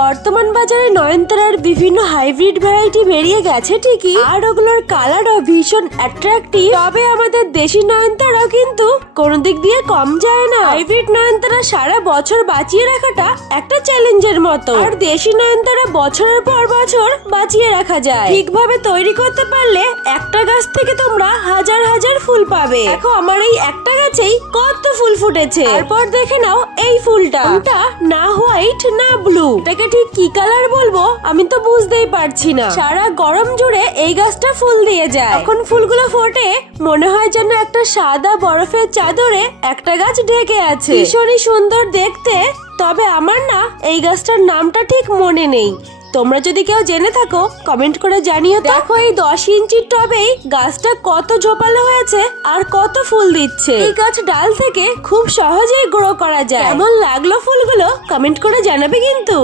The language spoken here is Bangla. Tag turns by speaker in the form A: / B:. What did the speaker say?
A: বর্তমান বাজারে নয়নতারার বিভিন্ন হাইব্রিড ভ্যারাইটি বেরিয়ে গেছে ঠিকই। আর ওগুলোর কালারও ভীষণ অ্যাট্রাকটিভ তবে আমাদের দেশি নয়নতারাও কিন্তু কোনো দিক দিয়ে কম যায় না। হাইব্রিড নয়নতারা সারা বছর বাঁচিয়ে রাখাটা একটা চ্যালেঞ্জের মতো। আর দেশি নয়নতারা বছরের পর বছর বাঁচিয়ে রাখা যায়। ঠিকভাবে তৈরি করতে পারলে একটা গাছ থেকে তোমরা হাজার হাজার ফুল পাবে। দেখো, আমার এই একটা গাছেই কত ফুল ফুটেছে। তারপর দেখে নাও এই ফুলটা না হোয়াইট, না ব্লু। এটাকে ঠিক কি কালার বলব? আমি তো বুঝতেই পারছি না। সারা গরম জুড়ে এই গাছটা ফুল দিয়ে যায়। এখন ফুলগুলো ফোটে, মনে হয় যেন একটা সাদা বরফের চাদরে একটা গাছ ঢেকে আছে। ভীষণই সুন্দর দেখতে, তবে আমার না এই গাছটার নামটা ঠিক মনে নেই। তোমরা যদি কেউ জেনে থাকো, কমেন্ট করে জানিও দেখো এই দশ ইঞ্চির টবেই গাছটা কত ঝোপালো হয়েছে আর কত ফুল দিচ্ছে। এই গাছ ডাল থেকে খুব সহজেই গ্রো করা যায়। এমন লাগল ফুলগুলো, কমেন্ট করে জানাবে কিন্তু।